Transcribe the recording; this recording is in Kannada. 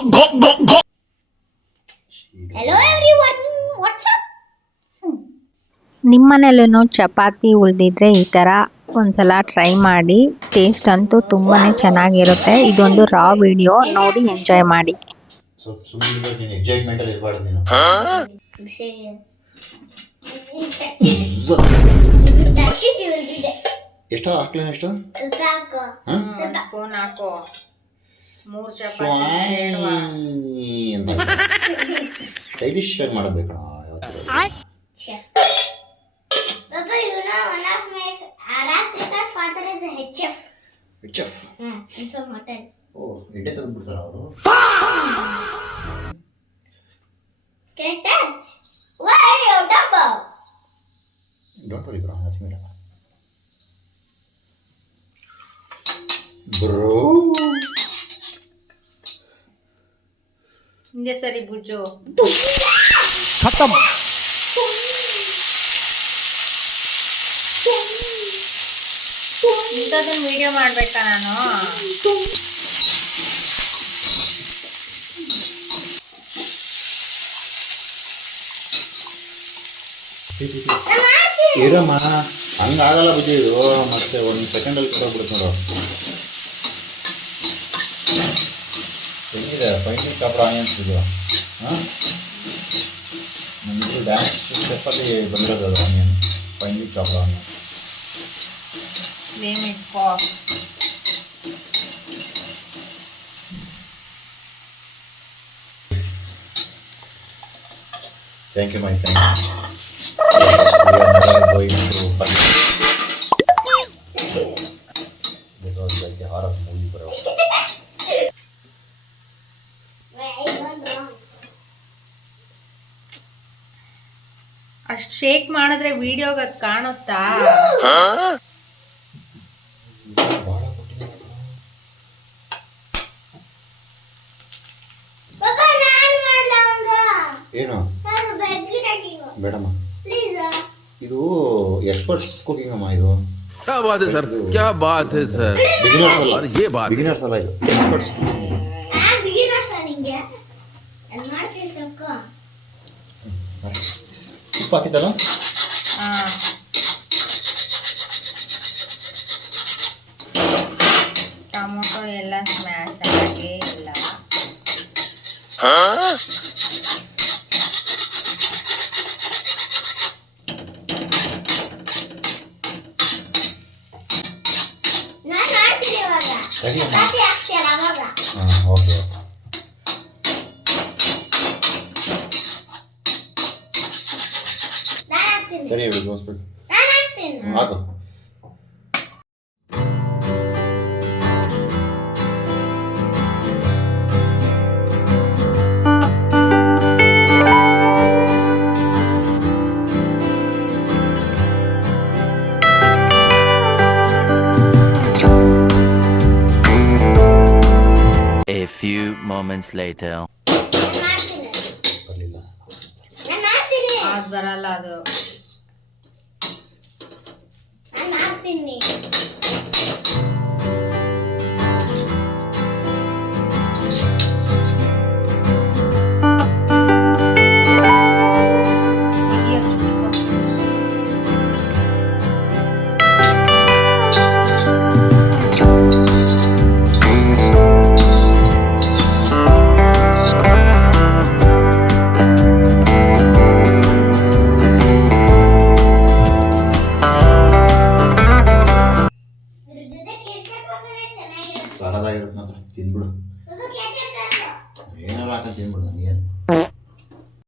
Hello everyone, what's up? ನಿಮ್ಮನೇಲೂ chapati ಉಳಿದಿದ್ರೆ ಈ ಥರ ಒಂದ್ಸಲ ಟ್ರೈ ಮಾಡಿ. ಟೇಸ್ಟ್ ಅಂತೂ ತುಂಬಾ ಚೆನ್ನಾಗಿರುತ್ತೆ. ಇದೊಂದು ರಾ ವಿಡಿಯೋ ನೋಡಿ ಎಂಜಾಯ್ ಮಾಡಿ. ಸುಮ್ಮನೆ ನೀನು ಎಕ್ಸೈಟ್ಮೆಂಟಲ್ಲಿ ಇರಬಾರ್ದು ನೀನು. ಎಷ್ಟೋ ಹಾಕ್ಲೇನ ಎಷ್ಟು ಸ್ಪೂನ್ ಹಾಕೋ. 3 ಚಪಾತಿ ಅಂತ ಸ್ಟೈಲಿಶ್ ಆಗಿ ಮಾಡಬೇಕು Papa, you know one of my Aratrika's father is a head chef. Head chef? In some hotel. Oh, ಎಣ್ಣೆ ತೆಗೆದುಬಿಡ್ತಾರ ಅವರು? Can I touch? Why are you double? Don't worry, bro. Nothing will happen. Bro. ಹಿಂದೆ ಸರಿ ಬುಜ್ಜು. ಖತಮ್. ಇಂಥದ್ದನ್ನು ವಿಡಿಯೋ ಮಾಡಬೇಕಾ ನಾನು? ಇರಮ್ಮ, ಹಂಗಾಗಲ್ಲ ಬುಜ್ಜಿ ಇದು. ಮತ್ತೆ 1 ಸೆಕೆಂಡಲ್ಲಿ ಕೊಡೋಗ್ಬಿಡುತ್ತೆ ನೋಡು. ಹೆಂಗಿದೆ ಫೈನಲ್ ಕಾಪರ್ ಆನಿಯನ್ಸ್ ಇದು? ಹಾಂ, ನಮ್ಮದು ಡ್ಯಾನ್ಸ್ ಸ್ಟೆಪ್ಪಲ್ಲಿ ಬಂದಿರೋದು ಅದು onion, final copper onion. Flame ಇಟ್ಕೋ. Thank you, my friend. We are never going to forget. This was like a horror movie, bro. ಅಷ್ಟು ಶೇಕ್ ಮಾಡಿದ್ರೆ ವಿಡಿಯೋಗೆ ಅದು ಕಾಣುತ್ತಾ? Papa, ನಾನು ಮಾಡಲ ಒಂದು. ಏನು? ನಾನು ಬೆಗ್ಗಿ ಹಾಕಿವ. ಬೇಡಮ್ಮ. ಪ್ಲೀಸ್. ಇದು ಎಕ್ಸ್ಪರ್ಟ್ಸ್ ಕುಕಿಂಗ್ ಅಮ್ಮ ಇದು. क्या बात है सर, क्या बात है सर. ಬಿಗಿನರ್ಸ್ ಅಲ್ಲ, ये बात है. ಬಿಗಿನರ್ಸ್ ಅಲ್ಲ ಇದು, ಎಕ್ಸ್ಪರ್ಟ್ಸ್. ಬಿಗಿನರ್ಸ್ ನಿಂಗೆ ನಾನು ಮಾಡ್ತೀನಿ ಸಾಕು. ಉಪ್ಪು ಹಾಕಿದ್ದಲ್ಲ? ಹಾಂ, ಟೊಮೊಟೊ ಎಲ್ಲ ಸ್ಮ್ಯಾಶ್ ಆಗೇ ಇಲ್ಲ. ನಾನು ಮಾಡ್ತೀನಿ ಇವಾಗ. ಸರಿ ಅಮ್ಮ. ಚಪಾತಿ ಹಾಕ್ತೀಯಲ್ಲ ಅವಾಗ. ಹಾಂ, ಓಕೆ. ನಾನು ಹಾಕ್ತೀನಿ. ಸರಿ ಗೋಸ್ಬಿಟ್ಟು ನಾನು ಹಾಕ್ತೀನಿ. ಹಾಕು. A few moments later. ನಾನು ಮಾಡ್ತೀನಿ. ಬರಲಿಲ್ಲ. ನಾನು ಮಾಡ್ತೀನಿ. ಅದು ಬರಲ್ಲ ಅದು. ನಾನು ಮಾಡ್ತೀನಿ. ಇದ್ರ ಜೊತೆ ಕೆಚಪ್ ಹಾಕಿದ್ರೆ ಚೆನ್ನಾಗಿರುತ್ತೆ. ಸಾಲದಾಗಿರುತ್ತೆ ಮಾತ್ರ ತಿಂದ್ಬಿಡು. ಸ್ವಲ್ಪ ಕೆಚಪ್ ಬೇಕು. ಏನಾರ ಹಾಕೊಂಡು ತಿಂದ್ಬಿಡು ನನಗೇನು.